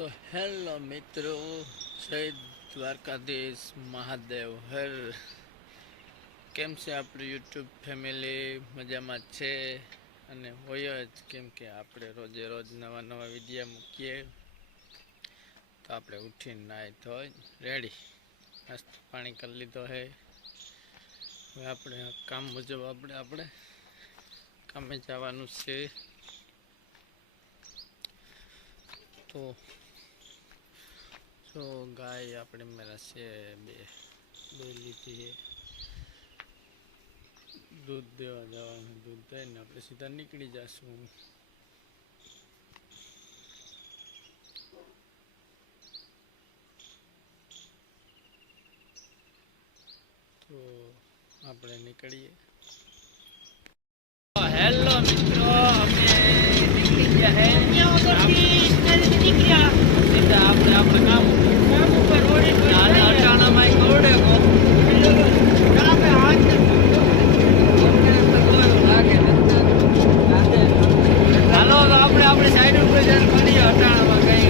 તો હેલો મિત્રો, જય દ્વારકાધીશ મહાદેવ હર. કેમ છે આપણું યુટ્યુબ ફેમિલી? મજામાં છે અને હોય જ, કેમ કે આપણે રોજે રોજ નવા નવા વિડીયો મૂકીએ. તો આપણે ઉઠીને નાહી ધોઈ રેડી, નાસ્તો પાણી કરી લીધો હે. હવે આપણે કામ મુજબ આપણે કામે જવાનું છે. તો જો ગાય આપણે મેરા છે બે લીધી છે, દૂધ દેવા જવાનું. દૂધ દઈને આપણે સીધા નીકળી જશું. તો આપણે નીકળીએ. હેલો મિત્રો, અમે નીકળી ગયા સીધા આપણે કામ ઉપર અટાણામાં ગોડે હાલો. તો આપણે આપણી સાઈડ ઉપર જઈને મળીએ અટાણામાં કઈ.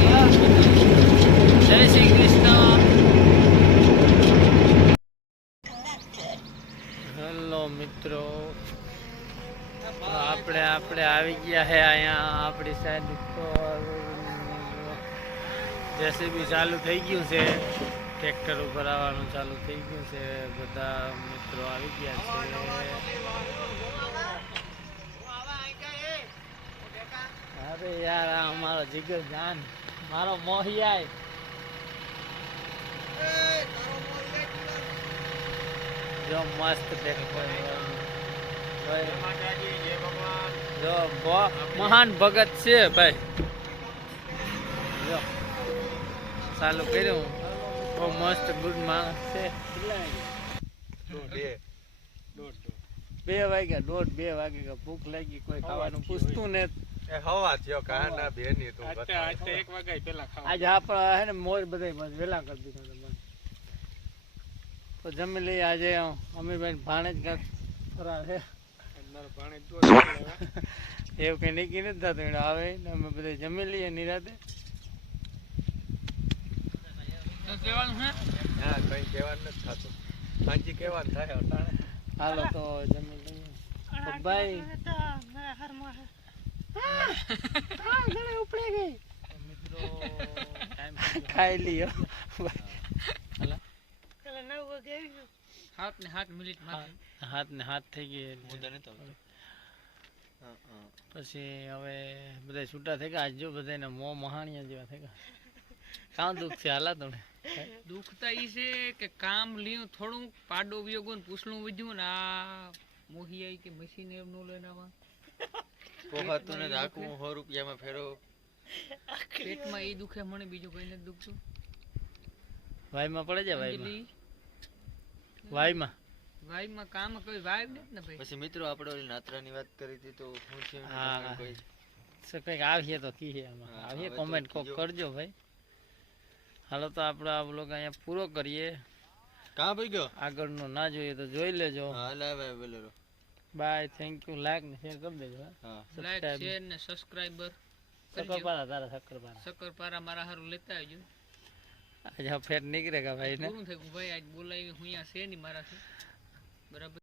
જય શ્રી કૃષ્ણ. હેલો મિત્રો, આપણે આવી ગયા છે અહીંયા આપણી સાઈડ ઉપર. જેસીબી ચાલુ થઈ ગયું છે, ટ્રેક્ટર ઉપર આવવાનું ચાલુ થઈ ગયું છે. બધા મિત્રો આવી ગયા છે. અરે યાર, આ અમારો જીગર જાન, મારો મોહિયાય. જો મસ્ત જો મહાન ભગત છે ભાઈ. જો ચાલુ કર્યું, બહુ મસ્ત ગુડ માણસ છે. 2 વાગ્યા, 1:30 વાગે ભૂખ લાગી, કોઈ ખાવાનું પૂછતું ને. આજે આપડે હે ને મોજ બધા વેલા કરી દીધા. તો જમી લઈએ. આજે અમીરભાઈ ભાણે જ ફરાર છે. એવું કઈ નીકળી નથી થતું. આવે અમે બધા જમી લઈએ નિરાતે. હાલો તો જમી લઈએ ભાઈ. મિત્રો ખાઈ લ્યો. હાથ ને હાથ થઈ ગઈ. પછી હવે બધા છૂટા થઈ ગયા. આજ જો બધા મોં મહાણિયા જેવા થઈ ગયા. કામ દુઃખ છે હાલા તો દુઃખ તો ઈ છે કે કામ લ્યું થોડું પાડો વિયોગો ને પૂછલું વધ્યું ને આ મોહિયાઈ કે મશીન એમ નો લઈને આવા પોહાતું ને રાખવું 100 રૂપિયામાં ફેરો. પેટમાં ઈ દુખે મને, બીજું કઈ નથી દુખતું. વાયમાં પડે છે. વાયમાં કામ કોઈ વાય નથી ને ભાઈ. પછી મિત્રો આપણે ઓલી નાત્રાની વાત કરી હતી, તો હું છે કંઈક આવીએ તો કીએ આવીએ, કોમેન્ટ કોક કરજો ભાઈ. હાલો તો આપણે આ બ્લોગ અહીંયા પૂરો કરીએ. કાં ભાઈ ગયો આગળનો ના જોઈએ તો જોઈ લેજો. Bye, thank you. લાઈક ને શેર કરી દેજો. લાઈક શેર ને સબસ્ક્રાઇબર. શક્કરપારા મારા હારું લેતા આવજો. આજે ફેર નીકળેગા ભાઈ ને. પૂરું થયું ભાઈ, આજ બોલાવી હું અહીંયા છે નહીં મારાથી બરાબર.